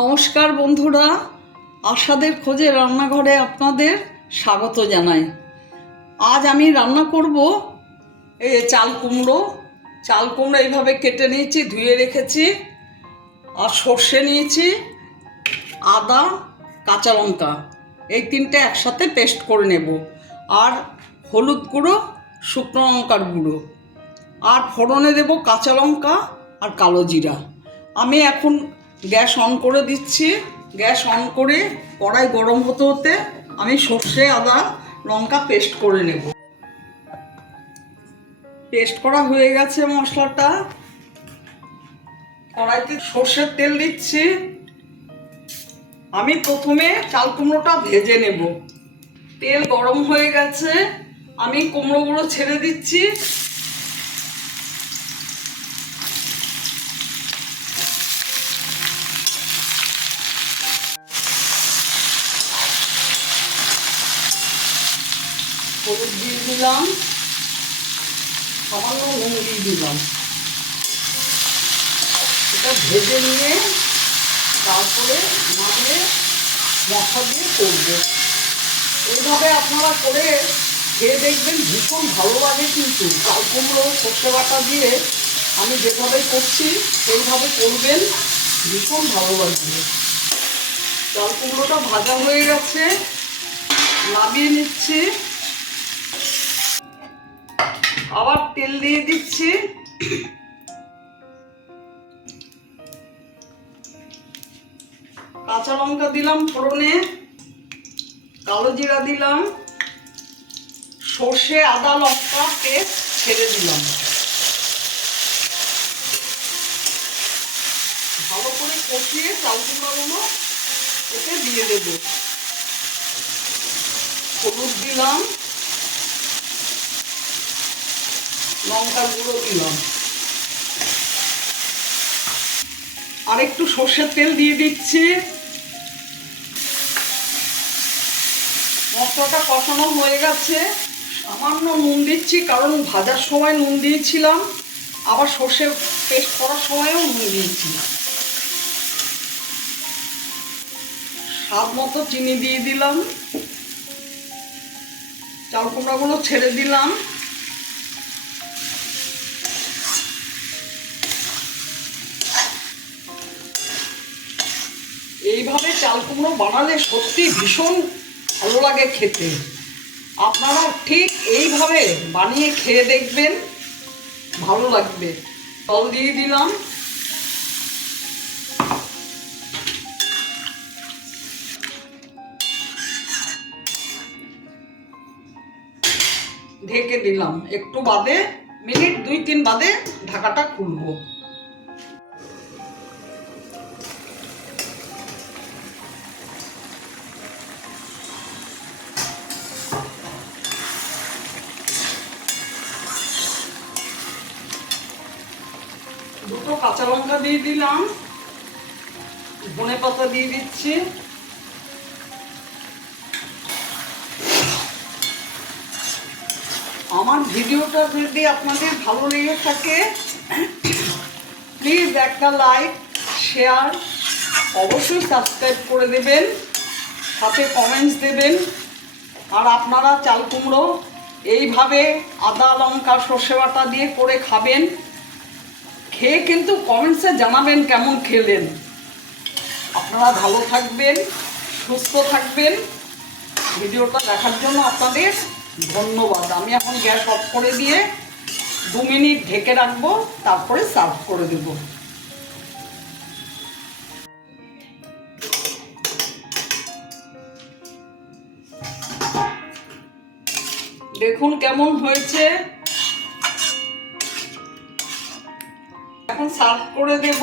নমস্কার বন্ধুরা, আশাদের খোঁজে রান্নাঘরে আপনাদের স্বাগত জানাই। আজ আমি রান্না করব এই চাল কুমড়ো এইভাবে কেটে নিয়েছি, ধুয়ে রেখেছি। আর সর্ষে নিয়েছি, আদা, কাঁচা লঙ্কা, এই তিনটে একসাথে পেস্ট করে নেব। আর হলুদ গুঁড়ো, শুকনো লঙ্কার গুঁড়ো, আর ফোড়নে দেব কাঁচা লঙ্কা আর কালো জিরা। আমি এখন গ্যাস অন করে দিচ্ছি। গ্যাস অন করে কড়াই গরম হতে হতে আমি সর্ষে, আদা, লঙ্কা পেস্ট করে নেব। পেস্ট করা হয়ে গেছে মশলাটা। কড়াইতে সর্ষের তেল দিচ্ছি। আমি প্রথমে চাল কুমড়োটা ভেজে নেব। তেল গরম হয়ে গেছে, আমি কুমড়োগুলো ছেড়ে দিচ্ছি। হলুদ দিয়ে দিলাম, সামান্য নুন দিয়ে দিলাম। এটা ভেজে নিয়ে তারপরে নামিয়ে মশলা দিয়ে করব। এইভাবে আপনারা করে খেয়ে দেখবেন, ভীষণ ভালো লাগে। কিন্তু চাল কুমড়ো সর্ষে বাটা দিয়ে আমি যেভাবে করছি সেইভাবে করবেন, ভীষণ ভালো লাগবে। চাল কুমড়োটা ভাজা হয়ে গেছে, নামিয়ে নিচ্ছি। আবার তেল দিয়ে দিচ্ছি। কাঁচা লঙ্কা দিলাম ফোড়নে, কালো জিরা দিলাম, সর্ষে, আদা, লঙ্কা পেস্ট ছেড়ে দিলাম। ভালো করে কষিয়ে চাল কুমড়োগুলো এতে দিয়ে দেব। হলুদ দিলাম, লঙ্কার গুঁড়ো দিলাম, আর একটু সর্ষের তেল দিয়ে দিচ্ছি। মশলাটা কষানো হয়ে গেছে। সামান্য নুন দিচ্ছি, কারণ ভাজার সময় নুন দিয়েছিলাম, আবার সর্ষে পেস্ট করার সময়ও নুন দিয়েছি। স্বাদ মতো চিনি দিয়ে দিলাম। চাল কুমড়াগুলো ছেড়ে দিলাম। এইভাবে চাল কুমড়ো বানালে সত্যি ভীষণ ভালো লাগে খেতে। আপনারা ঠিক এইভাবে বানিয়ে খেয়ে দেখবেন, ভালো লাগবে। জল দিয়ে দিলাম। ঢেকে দিলাম। একটু বাদে, মিনিট 2-3 বাদে ঢাকাটা খুলবো। দুটো কাঁচা লঙ্কা দিয়ে দিলাম, ধনে পাতা দিয়ে দিচ্ছি। আমার ভিডিওটা যদি আপনাদের ভালো লেগে থাকে, প্লিজ একটা লাইক, শেয়ার, অবশ্যই সাবস্ক্রাইব করে দেবেন, সাথে কমেন্টস দেবেন। আর আপনারা চাল কুমড়ো এইভাবে আদা, লঙ্কা, সর্ষে বাটা দিয়ে করে খাবেন। খেয়ে কিন্তু কমেন্টসে জানাবেন কেমন খেলেন। আপনারা ভালো থাকবেন, সুস্থ থাকবেন। ভিডিওটা দেখার জন্য আপনাদের ধন্যবাদ। আমি এখন গ্যাস অফ করে দিয়ে 2 মিনিট ঢেকে রাখবো, তারপরে সার্ভ করে দেব। দেখুন কেমন হয়েছে। এখন সার্ভ করে দেব।